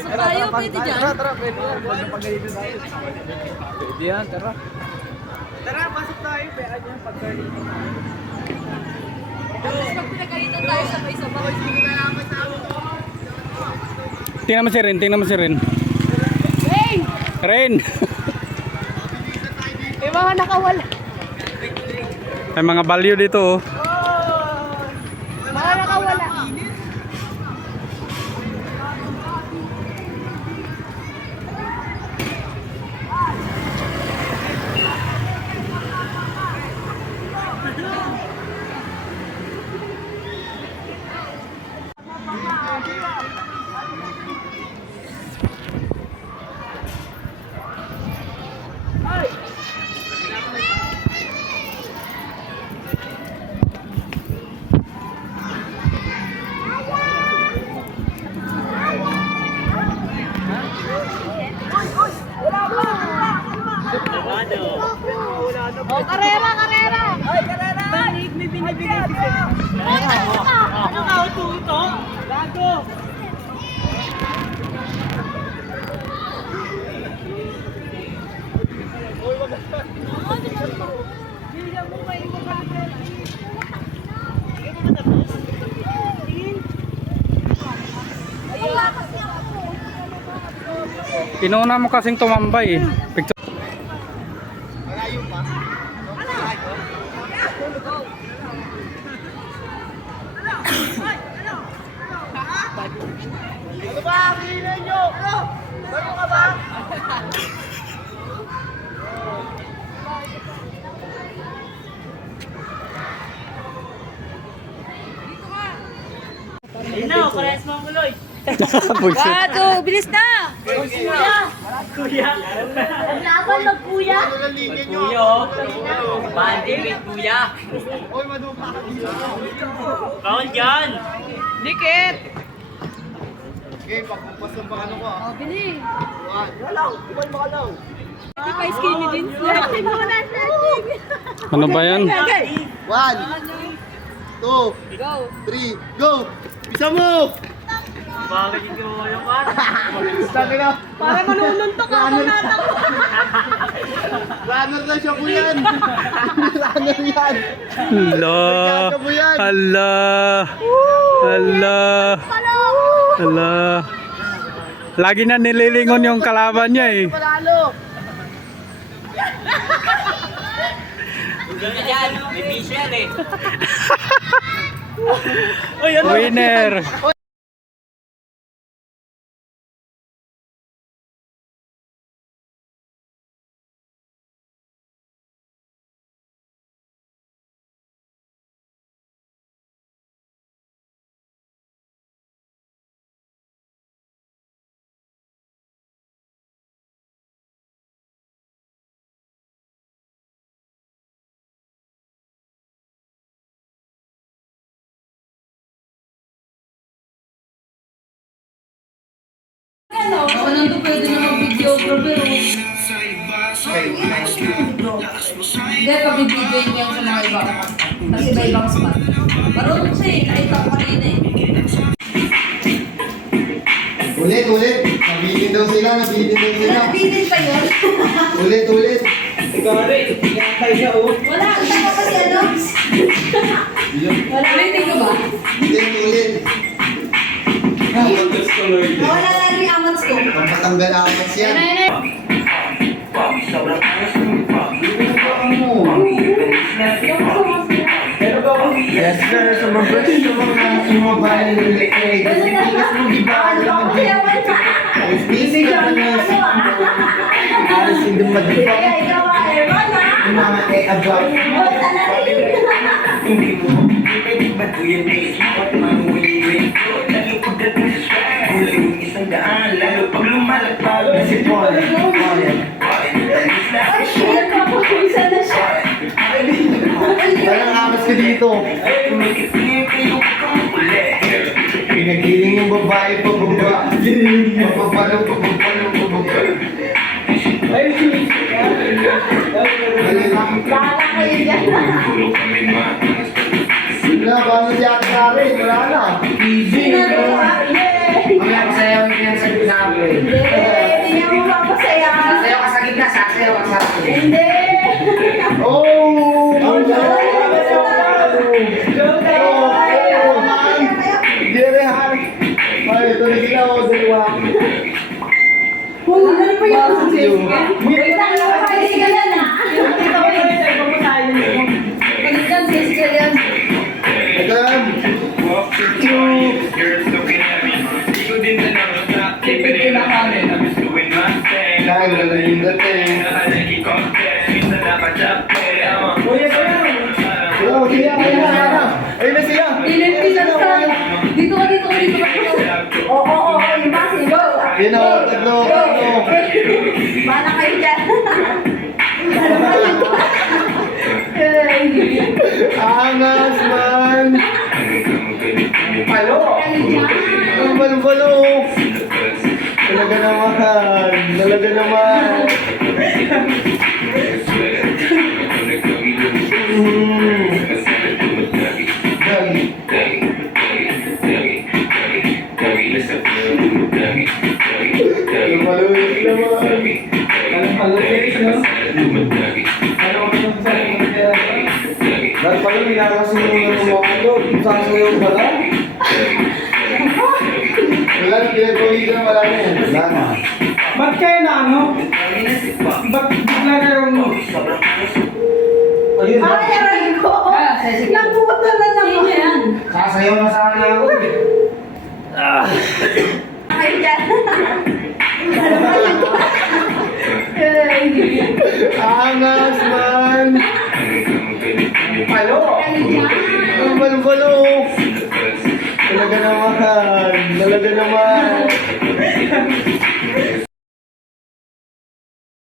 Pasok tayo, pwede dyan. Tara, pwede yan. Pag-ganito tayo. Pwede yan, tara. Tara, pasok tayo. Pwede yan, pag-ganito tayo. Tapos pag pinagalitan tayo sabay-sabay. Tingnan mo si Ren, tingnan mo si Ren. Hey! Ren! May mga nakawala. May mga balyo dito oh. Mga nakawala. Oh, karera, karera! Ay, karera! Balik, may binibigay si Karera! Ano ka, uto-uto? Gago! Inuna mo kasing tumambay eh. Picture. Ano ba? Kailan nyo? Ano? Bago ka ba? Ino, parehas mo ang kuloy. Gago, bilis na! Kuya! Kuya! Laban ng kuya! Ano lang linya nyo? Kuya! Bandi with kuya! Oy, madupa ka dito. Bawal dyan! Dikit! Okay, pagpapasan pa ano ka? Oh, bili! Walaw, kumay mo ka lang. Hindi pa skinny jeans. Flexing muna, flexing! Ano ba yan? 1, 2, Go! 3, go! Bisa mo! Bakit yung kuya pa? Sabi na. Para manununtok ako natak! Runner na siya po yan. Runner yan. Hala! Nagkasa mo yan. Hala! Hala! Hala! Lagi na nililingon yung kalaban niya eh. Palalo. Huwag ka dyan! May visual eh! Winner! Ako nandun pwede na mag-videographer pero... Hindi, pag-video niya sa mga iba. Kasi iba-ibang spot. Marunong siya eh, nakita ko kanina eh. Ulit. Nabitin daw sila. Nabitin pa yun? Ulit. Ikaw rin! Inatay siya oh! Wala, isa ka pa si ano? Wala, ulitin ko ba? Ulit. Wala na rin yung amats ko. Pampatanggal ako siya. Yes sir, sumabay yung likay. Kasi mo di ba? Busy ka na. Aras hindi madripa. Yung mga about. Hindi mo pwede ba ito yung dapat manguliwin ko? Lalo pagdating sa strike, kulay yung isang daan. Lalo pag lumalagpag na si Paul. Parang amas ka dito. Pinagiling yung babae pa baba. Papapalo. Wala, paano siya at Karen? Wala na. Easy. Mamaya ko sa'yo yan sa pinapin. Hindi niya mo mapasaya. Sasayaw ka sa gitna, sasayaw ka sa gitna. Hindi. Oh! Jerry, ha? Ay, ito na sila, oh, dalawa. Ano pa yung Yung- Wait lang, nakapagay ka yan ah. Kita ko yung isa, papasahin mo. Pagkat physical yan. Madam, kaya na yung dating. Oh, sige, kaya na. Ayun na sila. Ilan ka. Dito ka, dito ka, dito ka. Oo, yung base, go. Yun o, tatlo. Mana kayo dyan. Angas man. Palo! Ang balo-balo. Talaga naman. Talaga naman. Dali. Ang maluwit naman. Dahil pala minakasin mo ng mga doon. Sasayaw ka lang. Wala na, pinag-uwi ka na wala na yan. Wala na. Ba't kayo na ano? Ba't bigla kayong... Ayun. Ay, aray ko. Naputo na naman. Yan. Sasayaw na sana ako. Kayo dyan. Angas man. Palo! Ang balo-balo. Talaga naman. Talaga naman.